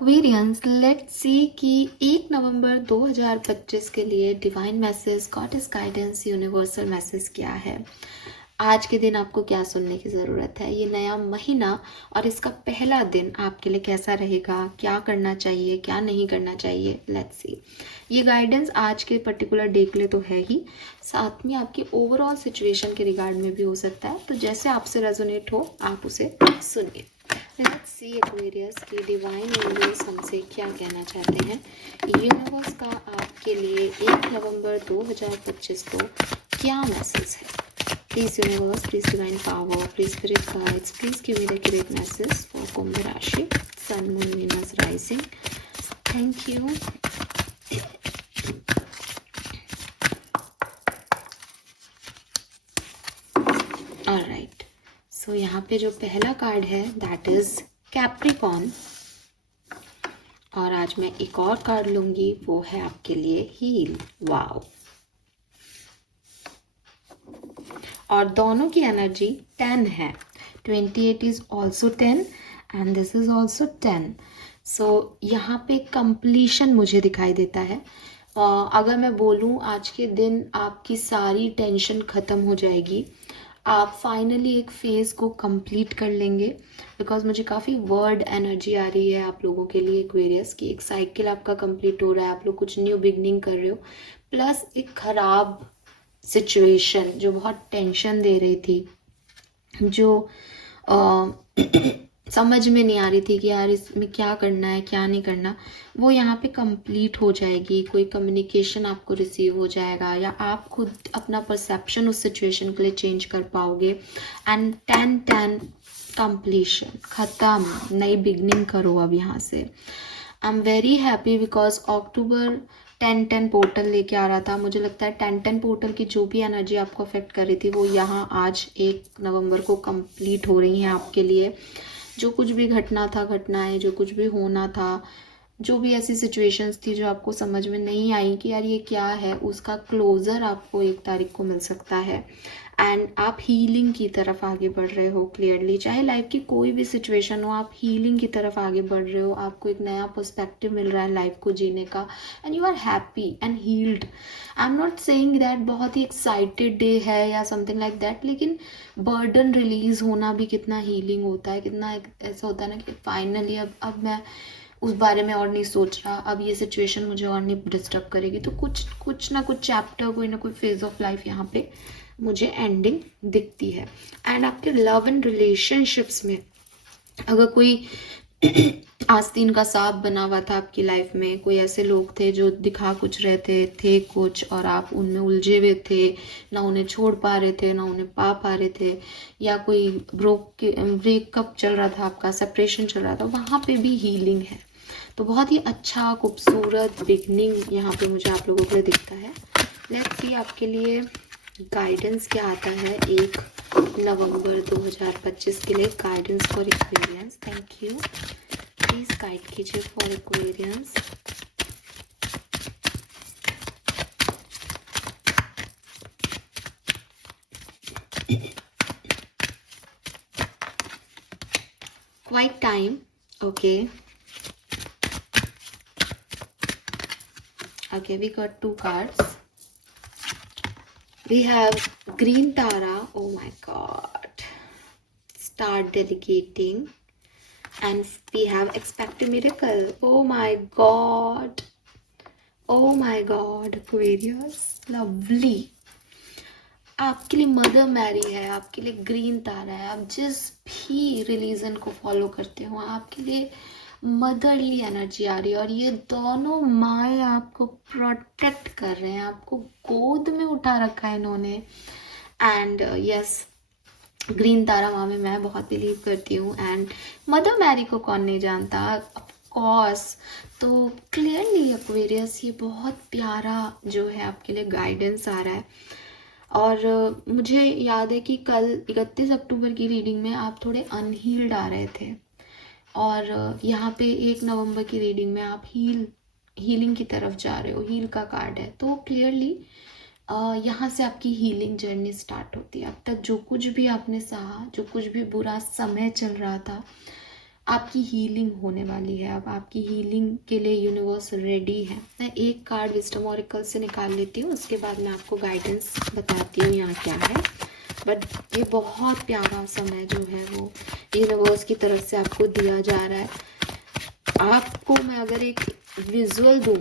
Aquarians, let's see कि 1 नवंबर 2025 के लिए divine message, goddess guidance, universal message क्या है। आज के दिन आपको क्या सुनने की ज़रूरत है, ये नया महीना और इसका पहला दिन आपके लिए कैसा रहेगा, क्या करना चाहिए, क्या नहीं करना चाहिए। Let's see. ये गाइडेंस आज के पर्टिकुलर डे के लिए तो है ही, साथ में आपकी ओवरऑल सिचुएशन के रिगार्ड में भी हो सकता है। तो जैसे आपसे रेजोनेट हो आप उसे सुनिए। लेट्स सी एक्वेरियस की डिवाइन यूनिवर्स हमसे क्या कहना चाहते हैं। यूनिवर्स का आपके लिए 1 नवंबर 2025 को क्या मैसेज है। Please universe, please divine power, please spirit guides, please give me the accurate message for Kumbh rashi, sun, moon, Venus, rising. Thank you. Alright, so यहाँ पे जो पहला कार्ड है दैट इज कैप्रिकॉर्न, और आज मैं एक और कार्ड लूंगी, वो है आपके लिए हील। वाओ। और दोनों की एनर्जी 10 है। 28 is also 10 and this is also 10। सो यहाँ पे कंप्लीशन मुझे दिखाई देता है। अगर मैं बोलूँ आज के दिन आपकी सारी टेंशन ख़त्म हो जाएगी, आप फाइनली एक फेज़ को कंप्लीट कर लेंगे। बिकॉज मुझे काफ़ी वर्ड एनर्जी आ रही है आप लोगों के लिए एक्वेरियस की। एक साइकिल आपका कंप्लीट हो रहा है, आप लोग कुछ न्यू बिगनिंग कर रहे हो, प्लस एक ख़राब सिचुएशन जो बहुत टेंशन दे रही थी, जो समझ में नहीं आ रही थी कि यार इसमें क्या करना है क्या नहीं करना, वो यहाँ पे कंप्लीट हो जाएगी। कोई कम्युनिकेशन आपको रिसीव हो जाएगा या आप खुद अपना परसेप्शन उस सिचुएशन के लिए चेंज कर पाओगे। एंड 10-10 कंप्लीशन, ख़त्म, नई बिगनिंग करो अब यहाँ से। I am very happy because October 10-10 portal लेके आ रहा था। मुझे लगता है 10-10 पोर्टल की जो भी एनर्जी आपको अफेक्ट कर रही थी वो यहाँ आज 1 नवंबर को कंप्लीट हो रही हैं आपके लिए। जो कुछ भी घटना था, घटनाएं जो कुछ भी होना था, जो भी ऐसी सिचुएशंस थी जो आपको समझ में नहीं आई कि यार ये क्या है, उसका क्लोज़र आपको 1 तारीख को मिल सकता है। एंड आप हीलिंग की तरफ आगे बढ़ रहे हो क्लियरली। चाहे लाइफ की कोई भी सिचुएशन हो, आप हीलिंग की तरफ आगे बढ़ रहे हो। आपको एक नया पर्सपेक्टिव मिल रहा है लाइफ को जीने का, and you are happy and healed. I am not saying that बहुत ही एक्साइटेड डे है या समथिंग लाइक दैट, लेकिन बर्डन रिलीज होना भी कितना हीलिंग होता है, कितना ऐसा होता है ना कि फाइनली अब मैं उस बारे में और नहीं सोच रहा, अब ये सिचुएशन मुझे और नहीं डिस्टर्ब करेगी। तो कुछ ना कुछ चैप्टर, कोई ना कोई फेज ऑफ लाइफ यहाँ पे मुझे एंडिंग दिखती है। एंड आपके लव एंड रिलेशनशिप्स में अगर कोई आस्तीन का सांप बना हुआ था आपकी लाइफ में, कोई ऐसे लोग थे जो दिखा कुछ रहे थे कुछ, और आप उनमें उलझे हुए थे, ना उन्हें छोड़ पा रहे थे ना उन्हें पा रहे थे, या कोई ब्रेकअप चल रहा था आपका, सेपरेशन चल रहा था, वहाँ पे भी हीलिंग है। तो बहुत ही अच्छा खूबसूरत बिगनिंग यहाँ पे मुझे आप लोगों के लिए दिखता है। लेट्स सी आपके लिए गाइडेंस क्या आता है 1 नवंबर 2025 के लिए। Guidance for Aquarians, thank you. Please guide कीजिए for Aquarians. Quite time, okay. Okay, we got 2 cards. We have Green Tara, oh my god. Start delegating. And we have Expect a Miracle, oh my god. Oh my god, Aquarius, lovely. आपके लिए mother Mary है, आपके लिए green तारा है। आप जिस भी religion को फॉलो करते हो, आपके लिए मदरली एनर्जी आ रही है, और ये दोनों माएँ आपको प्रोटेक्ट कर रहे हैं, आपको गोद में उठा रखा है इन्होंने। एंड यस, ग्रीन तारा माँ में मैं बहुत बिलीव करती हूँ, एंड मदर मैरी को कौन नहीं जानता, ऑफ कोर्स। तो क्लियरली एक्वेरियस, ये बहुत प्यारा जो है आपके लिए गाइडेंस आ रहा है। और मुझे याद है कि कल 31 अक्टूबर की रीडिंग में आप थोड़े अनहील्ड आ रहे थे, और यहाँ पे 1 नवंबर की रीडिंग में आप हीलिंग की तरफ जा रहे हो, हील का कार्ड है। तो क्लियरली यहाँ से आपकी हीलिंग जर्नी स्टार्ट होती है। अब तक जो कुछ भी आपने सहा, जो कुछ भी बुरा समय चल रहा था, आपकी हीलिंग होने वाली है। अब आपकी हीलिंग के लिए यूनिवर्स रेडी है। मैं एक कार्ड विजडम ऑरेकल से निकाल लेती हूँ, उसके बाद मैं आपको गाइडेंस बताती हूँ यहाँ क्या है। बट ये बहुत प्यारा समय जो है वो यूनिवर्स की तरफ से आपको दिया जा रहा है। आपको मैं अगर एक विजुअल दूँ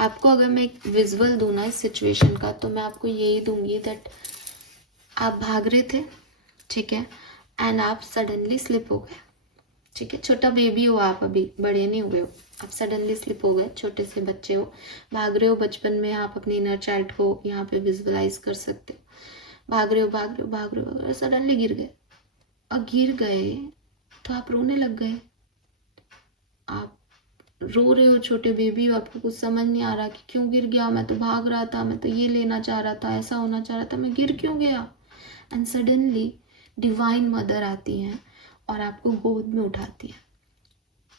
आपको अगर मैं एक विजुअल दूँ ना इस सिचुएशन का, तो मैं आपको यही दूंगी दैट आप भाग रहे थे, ठीक है, एंड आप सडनली स्लिप हो गए, ठीक है। छोटा बेबी हो आप, अभी बड़े नहीं हुए हो, आप सडनली स्लिप हो गए, छोटे से बच्चे हो, भाग रहे हो बचपन में। आप अपने इनर चाइल्ड को यहाँ पे विजुअलाइज कर सकते हो। भाग रहे हो भाग रहे हो भाग रहे हो, सडनली गिर गए, और गिर गए तो आप रोने लग गए। आप रो रहे हो, छोटे बेबी हो, आपको कुछ समझ नहीं आ रहा कि क्यों गिर गया, मैं तो भाग रहा था, मैं तो ये लेना चाह रहा था, ऐसा होना चाह रहा था, मैं गिर क्यों गया। एंड सडनली डिवाइन मदर आती हैं और आपको गोद में उठाती है,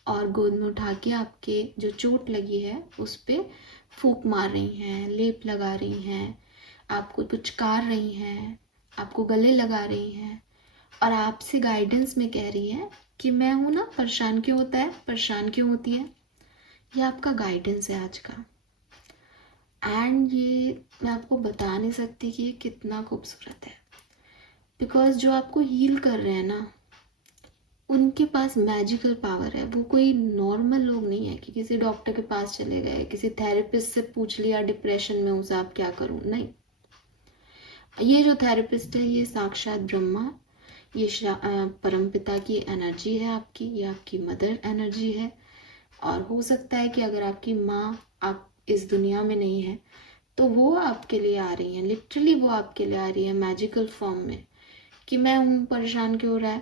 और गोद में उठा के आपके जो चोट लगी है उस पर फूंक मार रही हैं, लेप लगा रही हैं, आपको पुचकार रही हैं, आपको गले लगा रही हैं, और आपसे गाइडेंस में कह रही है कि मैं हूं ना, परेशान क्यों होता है, परेशान क्यों होती है। ये आपका गाइडेंस है आज का। एंड ये मैं आपको बता नहीं सकती कि ये कितना खूबसूरत है, बिकॉज जो आपको हील कर रहे हैं ना, उनके पास मैजिकल पावर है। वो कोई नॉर्मल लोग नहीं है कि किसी डॉक्टर के पास चले गए, किसी थेरेपिस्ट से पूछ लिया डिप्रेशन में हूँ साहब क्या करूँ, नहीं। ये जो थेरेपिस्ट है ये साक्षात ब्रह्मा, ये परमपिता की एनर्जी है आपकी, ये आपकी मदर एनर्जी है। और हो सकता है कि अगर आपकी माँ आप इस दुनिया में नहीं है तो वो आपके लिए आ रही हैं, लिटरली वो आपके लिए आ रही है मैजिकल फॉर्म में, कि मैं हूँ, परेशान क्यों हो रहा है,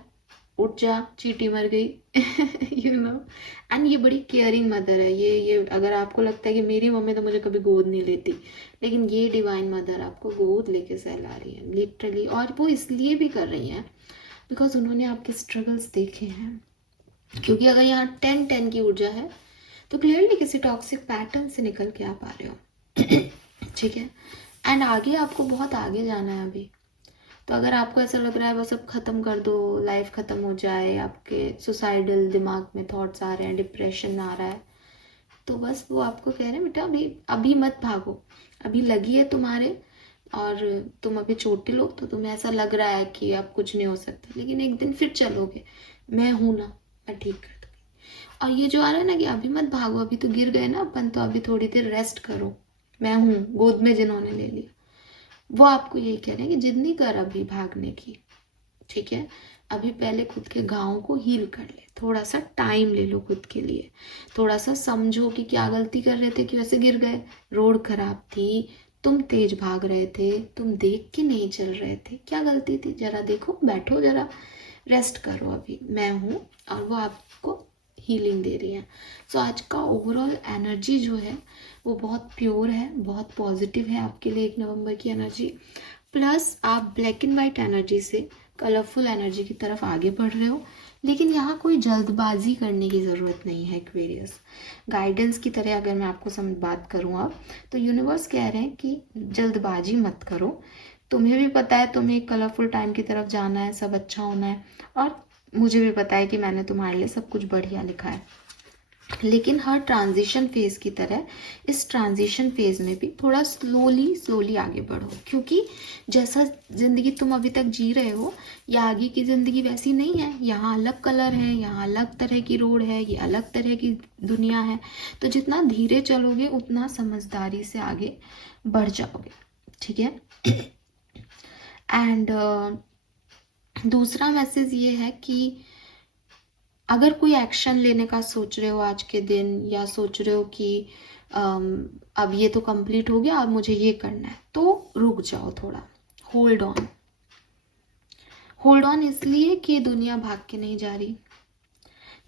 उठ जा, चींटी मर गई यू नो। एंड ये बड़ी केयरिंग मदर है। ये अगर आपको लगता है कि मेरी मम्मी तो मुझे कभी गोद नहीं लेती, लेकिन ये डिवाइन मदर आपको गोद लेके सहला रही है लिटरली। और वो इसलिए भी कर रही हैं बिकॉज उन्होंने आपके स्ट्रगल्स देखे हैं। क्योंकि अगर यहाँ 10-10 की ऊर्जा है तो क्लियरली किसी टॉक्सिक पैटर्न से निकल के आप आ रहे हो ठीक है। एंड आगे आपको बहुत आगे जाना है अभी। तो अगर आपको ऐसा लग रहा है बस अब ख़त्म कर दो, लाइफ ख़त्म हो जाए, आपके सुसाइडल दिमाग में थॉट्स आ रहे हैं, डिप्रेशन आ रहा है, तो बस वो आपको कह रहे हैं बेटा अभी अभी मत भागो, अभी लगी है तुम्हारे, और तुम अभी चोटिल हो तो तुम्हें ऐसा लग रहा है कि अब कुछ नहीं हो सकता, लेकिन एक दिन फिर चलोगे, मैं हूं ना, मैं ठीक कर दूंगी। और ये जो आ रहा है ना कि अभी मत भागो, अभी तो गिर गए ना अपन, तो अभी थोड़ी देर रेस्ट करो, मैं हूँ गोद में जिन्होंने ले लिया, वो आपको यही कह रहे हैं कि जिद नहीं कर अभी भागने की, ठीक है। अभी पहले खुद के घावों को हील कर ले, थोड़ा सा टाइम ले लो खुद के लिए, थोड़ा सा समझो कि क्या गलती कर रहे थे कि वैसे गिर गए, रोड खराब थी, तुम तेज भाग रहे थे, तुम देख के नहीं चल रहे थे, क्या गलती थी, जरा देखो, बैठो जरा, रेस्ट करो, अभी मैं हूँ। और वो आपको हीलिंग दे रही है। सो आज का ओवरऑल एनर्जी जो है वो बहुत प्योर है, बहुत पॉजिटिव है आपके लिए 1 नवंबर की एनर्जी। प्लस आप ब्लैक एंड वाइट एनर्जी से कलरफुल एनर्जी की तरफ आगे बढ़ रहे हो, लेकिन यहाँ कोई जल्दबाजी करने की ज़रूरत नहीं है। एक्वेरियस गाइडेंस की तरह अगर मैं आपको समझ बात करूँ अब, तो यूनिवर्स कह रहे हैं कि जल्दबाजी मत करो, तुम्हें भी पता है तुम्हें एक कलरफुल टाइम की तरफ जाना है, सब अच्छा होना है, और मुझे भी पता है कि मैंने तुम्हारे लिए सब कुछ बढ़िया लिखा है। लेकिन हर ट्रांजिशन फेज की तरह इस ट्रांजिशन फेज में भी थोड़ा स्लोली आगे बढ़ो, क्योंकि जैसा जिंदगी तुम अभी तक जी रहे हो, या आगे की जिंदगी वैसी नहीं है। यहाँ अलग कलर है, यहाँ अलग तरह की रोड है, ये अलग तरह की दुनिया है। तो जितना धीरे चलोगे उतना समझदारी से आगे बढ़ जाओगे, ठीक है। एंड दूसरा मैसेज ये है कि अगर कोई एक्शन लेने का सोच रहे हो आज के दिन, या सोच रहे हो कि अब ये तो कंप्लीट हो गया, अब मुझे ये करना है, तो रुक जाओ थोड़ा, होल्ड ऑन। होल्ड ऑन इसलिए कि दुनिया भाग के नहीं जा रही।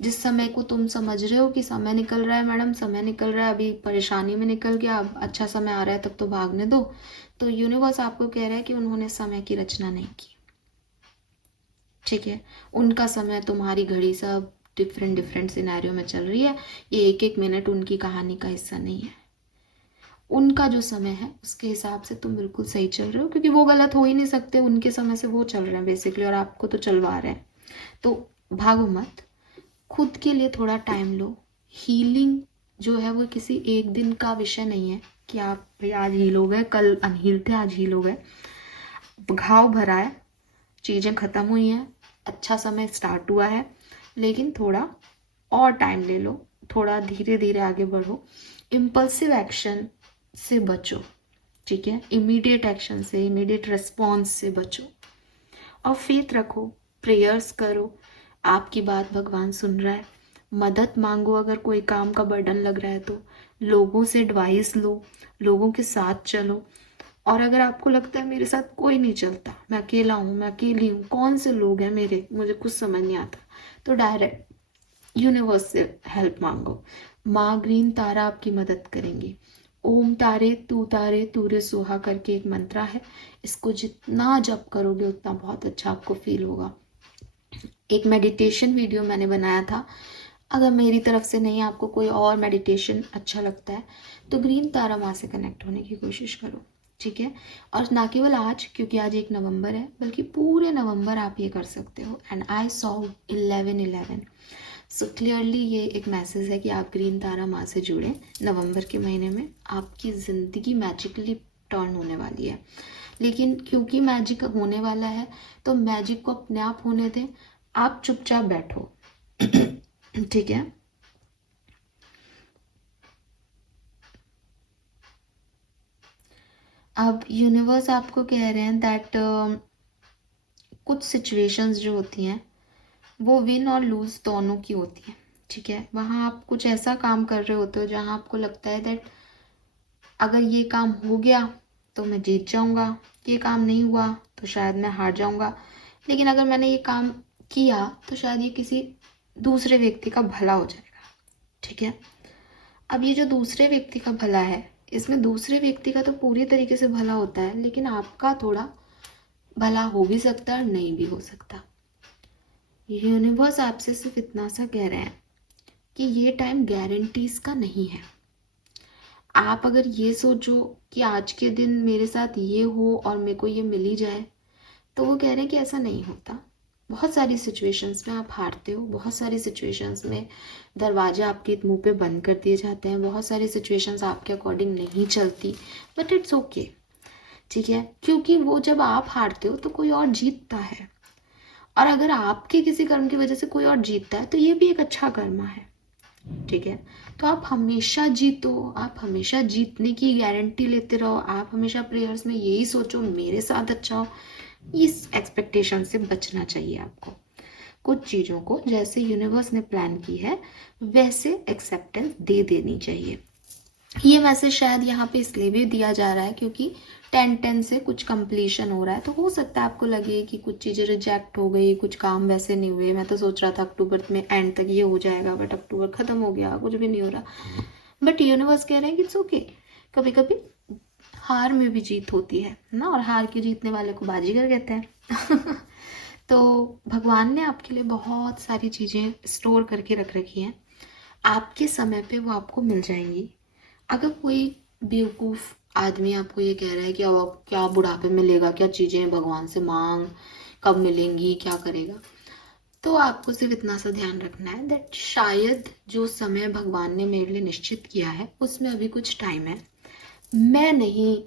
जिस समय को तुम समझ रहे हो कि समय निकल रहा है मैडम, समय निकल रहा है, अभी परेशानी में निकल गया, अब अच्छा समय आ रहा है, तब तो भागने दो, तो यूनिवर्स आपको कह रहा है कि उन्होंने समय की रचना नहीं की, ठीक है। उनका समय तुम्हारी घड़ी सब डिफरेंट सिनेरियो में चल रही है, ये 1-1 मिनट उनकी कहानी का हिस्सा नहीं है। उनका जो समय है उसके हिसाब से तुम बिल्कुल सही चल रहे हो, क्योंकि वो गलत हो ही नहीं सकते, उनके समय से वो चल रहे हैं बेसिकली, और आपको तो चलवा रहे हैं, तो भागो मत, खुद के लिए थोड़ा टाइम लो। हीलिंग जो है वो किसी एक दिन का विषय नहीं है कि आप भाई आज हील हो गए, कल अनहील थे, आज हील हो गए। घाव भरा है, चीज़ें ख़त्म हुई हैं, अच्छा समय स्टार्ट हुआ है, लेकिन थोड़ा और टाइम ले लो, थोड़ा धीरे धीरे आगे बढ़ो। इम्पल्सिव एक्शन से बचो, ठीक है, इमीडिएट एक्शन से, इमीडिएट रिस्पॉन्स से बचो और फेथ रखो, प्रेयर्स करो। आपकी बात भगवान सुन रहा है। मदद मांगो, अगर कोई काम का बर्डन लग रहा है तो लोगों से एडवाइस लो, लोगों के साथ चलो। और अगर आपको लगता है मेरे साथ कोई नहीं चलता, मैं अकेला हूँ, मैं अकेली हूँ, कौन से लोग हैं मेरे, मुझे कुछ समझ नहीं आता, तो डायरेक्ट यूनिवर्स से हेल्प मांगो। माँ ग्रीन तारा आपकी मदद करेंगी। ओम तारे तूरे सुहा करके एक मंत्रा है, इसको जितना जप करोगे उतना बहुत अच्छा आपको फील होगा। एक मेडिटेशन वीडियो मैंने बनाया था, अगर मेरी तरफ से नहीं आपको कोई और मेडिटेशन अच्छा लगता है तो ग्रीन तारा माँ से कनेक्ट होने की कोशिश करो, ठीक है। और ना केवल आज, क्योंकि आज 1 नवंबर है, बल्कि पूरे नवंबर आप ये कर सकते हो। And I saw 11/11। So clearly ये एक मैसेज है कि आप ग्रीन तारा माँ से जुड़े। नवंबर के महीने में आपकी ज़िंदगी मैजिकली टर्न होने वाली है। लेकिन क्योंकि मैजिक होने वाला है तो मैजिक को अपने आप होने दें, आप चुपचाप बैठो। ठीक है। अब यूनिवर्स आपको कह रहे हैं दैट कुछ सिचुएशंस जो होती हैं वो विन और लूज दोनों की होती हैं, ठीक है। वहाँ आप कुछ ऐसा काम कर रहे होते हो जहाँ आपको लगता है दैट अगर ये काम हो गया तो मैं जीत जाऊँगा, ये काम नहीं हुआ तो शायद मैं हार जाऊँगा, लेकिन अगर मैंने ये काम किया तो शायद ये किसी दूसरे व्यक्ति का भला हो जाएगा, ठीक है। अब ये जो दूसरे व्यक्ति का भला है, इसमें दूसरे व्यक्ति का तो पूरी तरीके से भला होता है, लेकिन आपका थोड़ा भला हो भी सकता है और नहीं भी हो सकता। यूनिवर्स आपसे सिर्फ इतना सा कह रहे हैं कि ये टाइम गारंटीज का नहीं है। आप अगर ये सोचो कि आज के दिन मेरे साथ ये हो और मेरे को ये मिल ही जाए, तो वो कह रहे हैं कि ऐसा नहीं होता। बहुत सारी सिचुएशंस में आप हारते हो, बहुत सारी सिचुएशंस में दरवाजे आपके मुंह पे बंद कर दिए जाते हैं, बहुत सारी सिचुएशंस आपके अकॉर्डिंग नहीं चलती, बट इट्स ओके, ठीक है। क्योंकि वो जब आप हारते हो तो कोई और जीतता है, और अगर आपके किसी कर्म की वजह से कोई और जीतता है तो ये भी एक अच्छा कर्म है, ठीक है। तो आप हमेशा जीतो, आप हमेशा जीतने की गारंटी लेते रहो, आप हमेशा प्रेयर्स में यही सोचो मेरे साथ अच्छा हो। इस एक्सपेक्टेशन से बचना चाहिए आपको। कुछ चीज़ों को जैसे यूनिवर्स ने प्लान की है वैसे एक्सेप्टेंस दे देनी चाहिए। ये मैसेज शायद यहाँ पे इसलिए भी दिया जा रहा है क्योंकि 10-10 से कुछ कंप्लीशन हो रहा है, तो हो सकता है आपको लगे कि कुछ चीज़ें रिजेक्ट हो गई, कुछ काम वैसे नहीं हुए। मैं तो सोच रहा था अक्टूबर में एंड तक ये हो जाएगा, बट अक्टूबर ख़त्म हो गया, कुछ भी नहीं हो रहा। बट यूनिवर्स कह रहे हैं कि इट्स ओके, कभी कभी हार में भी जीत होती है ना, और हार के जीतने वाले को बाजीगर कहते हैं। तो भगवान ने आपके लिए बहुत सारी चीज़ें स्टोर करके रख रखी हैं, आपके समय पे वो आपको मिल जाएंगी। अगर कोई बेवकूफ़ आदमी आपको ये कह रहा है कि अब क्या बुढ़ापे में लेगा, क्या चीज़ें भगवान से मांग, कब मिलेंगी, क्या करेगा, तो आपको सिर्फ इतना सा ध्यान रखना है दैट शायद जो समय भगवान ने मेरे लिए निश्चित किया है उसमें अभी कुछ टाइम है। मैं नहीं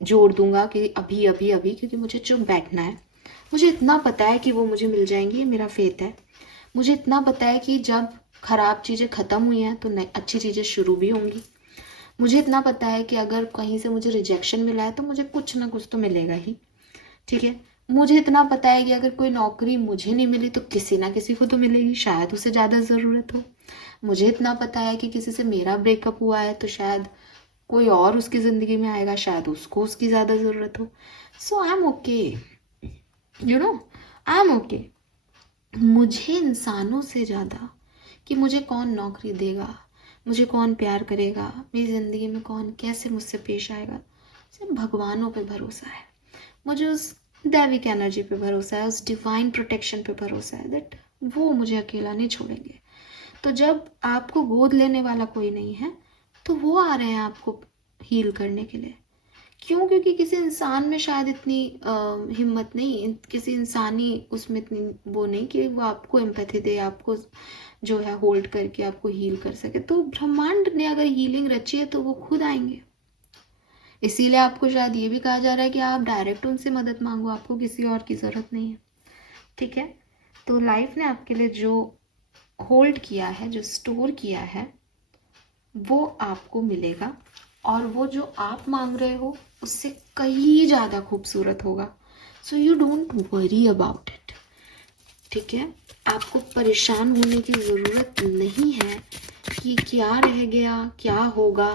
जोड़ दूंगा कि अभी अभी अभी, क्योंकि मुझे चुप बैठना है। मुझे इतना पता है कि वो मुझे मिल जाएंगी, मेरा फेथ है। मुझे इतना पता है कि जब खराब चीज़ें ख़त्म हुई हैं तो नई अच्छी चीज़ें शुरू भी होंगी। मुझे इतना पता है कि अगर कहीं से मुझे रिजेक्शन मिला है तो मुझे कुछ ना कुछ तो मिलेगा ही, ठीक है। मुझे इतना पता है कि अगर कोई नौकरी मुझे नहीं मिली तो किसी ना किसी को तो मिलेगी, शायद उसे ज़्यादा ज़रूरत हो। मुझे इतना पता है कि किसी से मेरा ब्रेकअप हुआ है तो शायद कोई और उसकी ज़िंदगी में आएगा, शायद उसको उसकी ज़्यादा ज़रूरत हो। So I am okay, you know, I am okay. मुझे इंसानों से ज़्यादा कि मुझे कौन नौकरी देगा, मुझे कौन प्यार करेगा, मेरी ज़िंदगी में कौन कैसे मुझसे पेश आएगा, सिर्फ भगवानों पे भरोसा है। मुझे उस दैविक एनर्जी पे भरोसा है, उस डिवाइन प्रोटेक्शन पे भरोसा है दैट वो मुझे अकेला नहीं छोड़ेंगे। तो जब आपको गोद लेने वाला कोई नहीं है तो वो आ रहे हैं आपको हील करने के लिए, क्यों? क्योंकि किसी इंसान में शायद इतनी हिम्मत नहीं, किसी इंसानी उसमें इतनी वो नहीं कि वो आपको एम्पैथी दे, आपको जो है होल्ड करके आपको हील कर सके। तो ब्रह्मांड ने अगर हीलिंग रची है तो वो खुद आएंगे। इसीलिए आपको शायद ये भी कहा जा रहा है कि आप डायरेक्ट उनसे मदद मांगो, आपको किसी और की ज़रूरत नहीं है। ठीक है, तो लाइफ ने आपके लिए जो होल्ड किया है, जो स्टोर किया है, वो आपको मिलेगा, और वो जो आप मांग रहे हो उससे कहीं ज़्यादा खूबसूरत होगा। So you don't worry about it. ठीक है, आपको परेशान होने की ज़रूरत नहीं है कि क्या रह गया, क्या होगा।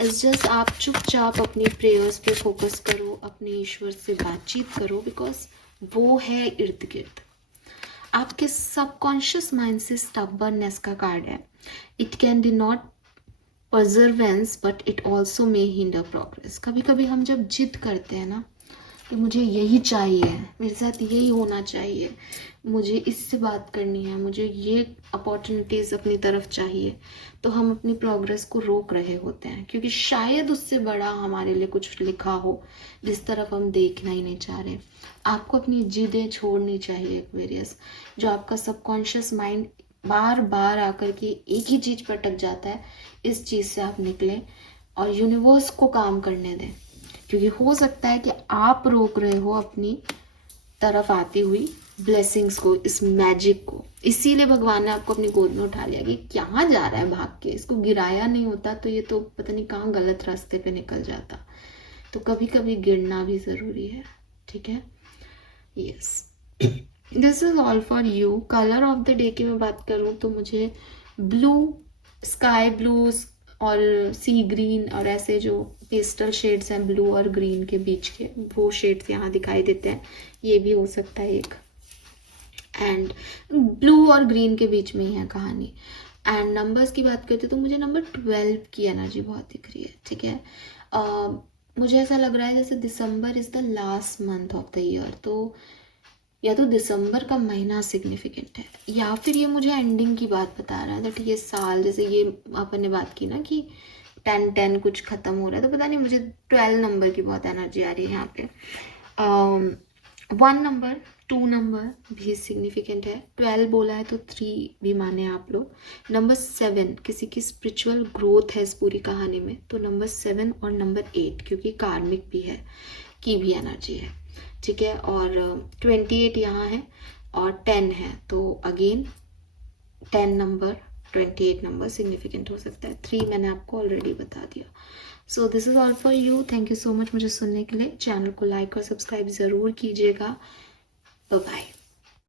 इट्स जस्ट आप चुपचाप अपनी प्रेयर्स पे फोकस करो, अपने ईश्वर से बातचीत करो, बिकॉज वो है इर्द गिर्द। आपके सबकॉन्शियस माइंड से स्टबर्ननेस का कार्ड है। It can denote perseverance but it also may hinder progress. कभी कभी हम जब जिद करते हैं ना कि मुझे यही चाहिए, मेरे साथ यही होना चाहिए, मुझे इससे बात करनी है, मुझे ये अपॉर्चुनिटीज़ अपनी तरफ चाहिए, तो हम अपनी प्रोग्रेस को रोक रहे होते हैं, क्योंकि शायद उससे बड़ा हमारे लिए कुछ लिखा हो जिस तरफ हम देखना ही नहीं चाह रहे। आपको अपनी जिदें छोड़नी चाहिए एक्वेरियस। जो आपका सबकॉन्शियस माइंड बार बार आकर के एक ही चीज़ पर अटक जाता है, इस चीज़ से आप निकलें और यूनिवर्स को काम करने दें, क्योंकि हो सकता है कि आप रोक रहे हो अपनी तरफ आती हुई ब्लेसिंग्स को, इस मैजिक को। इसीलिए भगवान ने आपको अपनी गोद में उठा लिया कि कहाँ जा रहा है भाग के, इसको गिराया नहीं होता तो ये तो पता नहीं कहाँ गलत रास्ते पे निकल जाता। तो कभी कभी गिरना भी ज़रूरी है। ठीक है, yes, this is all for you. Colour of the day की मैं बात करूँ तो मुझे ब्लू, स्काई ब्लू और सी ग्रीन और ऐसे जो पेस्टल शेड्स हैं ब्लू और ग्रीन के बीच के, वो शेड्स यहाँ दिखाई देते हैं। ये भी हो सकता है एक, एंड ब्लू और ग्रीन के बीच में ही है कहानी। एंड नंबर्स की बात करते तो मुझे नंबर 12 की एनर्जी बहुत दिख रही है। ठीक है, मुझे ऐसा लग रहा है जैसे December is the last month of the year, तो या तो दिसंबर का महीना सिग्निफिकेंट है, या फिर ये मुझे एंडिंग की बात बता रहा है। दैट ये साल, जैसे ये अपन ने बात की ना कि 10-10 कुछ ख़त्म हो रहा है, तो पता नहीं मुझे 12 नंबर की बहुत एनर्जी आ रही है यहाँ पे। 1 नंबर, 2 नंबर भी सिग्निफिकेंट है। 12 बोला है तो 3 भी माने आप लोग। नंबर 7 किसी की स्पिरिचुअल ग्रोथ है इस पूरी कहानी में, तो नंबर 7 और नंबर 8 क्योंकि कार्मिक भी है की भी एनर्जी है। ठीक है, और 28 यहाँ है और 10 है, तो अगेन 10 नंबर, 28 नंबर सिग्निफिकेंट हो सकता है। 3 मैंने आपको ऑलरेडी बता दिया। So this is all for you. Thank you so much मुझे सुनने के लिए। चैनल को लाइक और सब्सक्राइब ज़रूर कीजिएगा। Bye bye.